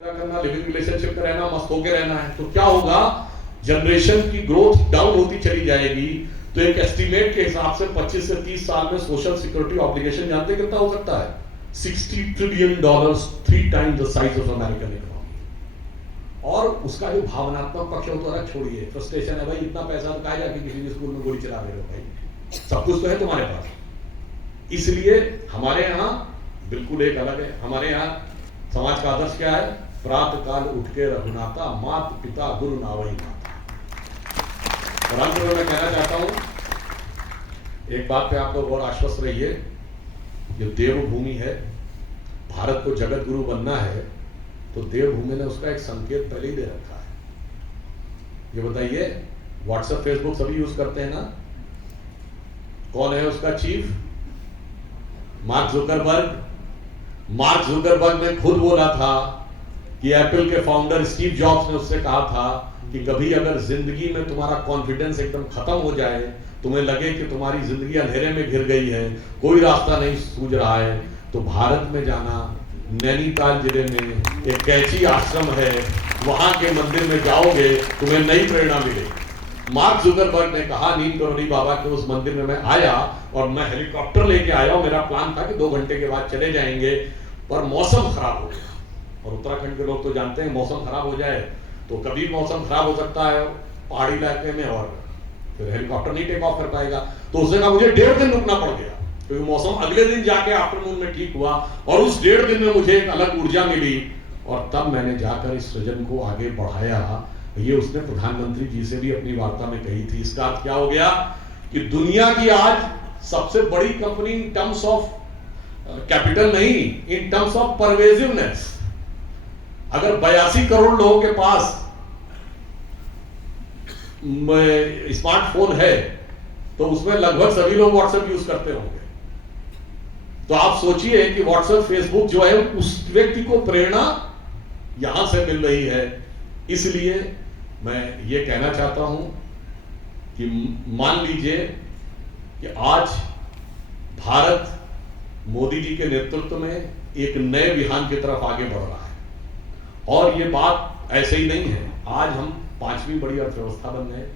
करना, living relationship में रहना, मस्त होके रहना है, तो क्या होगा, जनरेशन की ग्रोथ डाउन होती चली जाएगी। तो एक एस्टिमेट के हिसाब से 25 से 30 साल में सोशल सिक्योरिटी ऑब्लिगेशन जानते कितना हो सकता है? $60 trillion, 3 times the size of American economy. और उसका जो भावनात्मक पक्ष है तो अलग छोड़िए, फ्रस्ट्रेशन है भाई, इतना पैसा तो कहाँ जाके किसी स्कूल में गोली चला रहे हो भाई, सब कुछ तो है तुम्हारे पास। इसलिए हमारे यहाँ बिल्कुल एक अलग है। हमारे यहाँ समाज का आदर्श क्या है? प्रातः काल उठ के रघुनाथा, मात पिता गुरु नावई माता। और अंत में मैं कहना चाहता हूं, एक बात पे आप लोग और आश्वस्त रहिए, ये देवभूमि है, भारत को जगत गुरु बनना है, तो देवभूमि ने उसका एक संकेत पहले ही दे रखा है। ये बताइए, व्हाट्सएप फेसबुक सभी यूज करते हैं ना? कौन है उसका chief? Mark Zuckerberg. Mark Zuckerberg ने खुद बोला था कि एप्पल के फाउंडर स्टीव जॉब्स ने उससे कहा था कि कभी अगर जिंदगी में तुम्हारा कॉन्फिडेंस एकदम खत्म हो जाए, तुम्हें लगे कि तुम्हारी जिंदगी अंधेरे में घिर गई है, कोई रास्ता नहीं सूझ रहा है, तो भारत में जाना, नैनीताल जिले में एक कैची आश्रम है, वहां के मंदिर में जाओगे, तुम्हें नई प्रेरणा मिलेगी। मार्क जुकरबर्ग ने कहा, नीम करोली बाबा के उस मंदिर में मैं आया और मैं हेलीकॉप्टर लेके आया और मेरा प्लान था कि 2 घंटे के बाद चले जाएंगे, पर मौसम खराब हो गया। और उत्तराखंड के लोग तो जानते हैं, मौसम खराब हो जाए तो कभी मौसम खराब हो सकता है पहाड़ी इलाके में, और फिर हेलीकॉप्टर नहीं टेक ऑफ कर पाएगा। तो उसने कहा मुझे 1.5 दिन रुकना पड़ गया, क्योंकि मौसम अगले दिन जाके आफ्टरनून में ठीक हुआ, और उस 1.5 दिन में मुझे एक अलग ऊर्जा मिली, और तब मैंने जाकर इस सृजन को आगे बढ़ाया। ये उसने प्रधानमंत्री जी से भी अपनी वार्ता में कही थी। इसका अर्थ क्या हो गया कि दुनिया की आज सबसे बड़ी company in terms of capital नहीं, इन टर्म्स ऑफ परवेजिवनेस, अगर 82 करोड़ लोगों के पास स्मार्टफोन है तो उसमें लगभग सभी लोग व्हाट्सएप यूज करते होंगे। तो आप सोचिए कि व्हाट्सएप फेसबुक जो है उस व्यक्ति को प्रेरणा यहां से मिल रही है। इसलिए मैं ये कहना चाहता हूं कि मान लीजिए कि आज भारत मोदी जी के नेतृत्व में एक नए विहान की तरफ आगे बढ़ रहा है, और ये बात ऐसे ही नहीं है। आज हम 5वीं बड़ी अर्थव्यवस्था बन गए,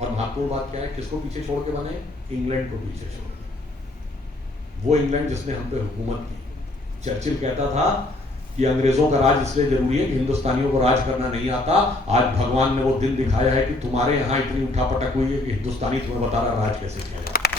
और महत्वपूर्ण बात क्या है, किसको पीछे छोड़ के बने? इंग्लैंड को पीछे छोड़ के। वो इंग्लैंड जिसने हम पे हुकूमत की। चर्चिल कहता था कि अंग्रेजों का राज इसलिए जरूरी है कि हिंदुस्तानियों को राज करना नहीं आता। आज भगवान ने वो दिन दिखाया है कि तुम्हारे यहां इतनी उठापटक हुई है कि हिंदुस्तानी तुम्हें बता रहा राज कैसे किया जाता है।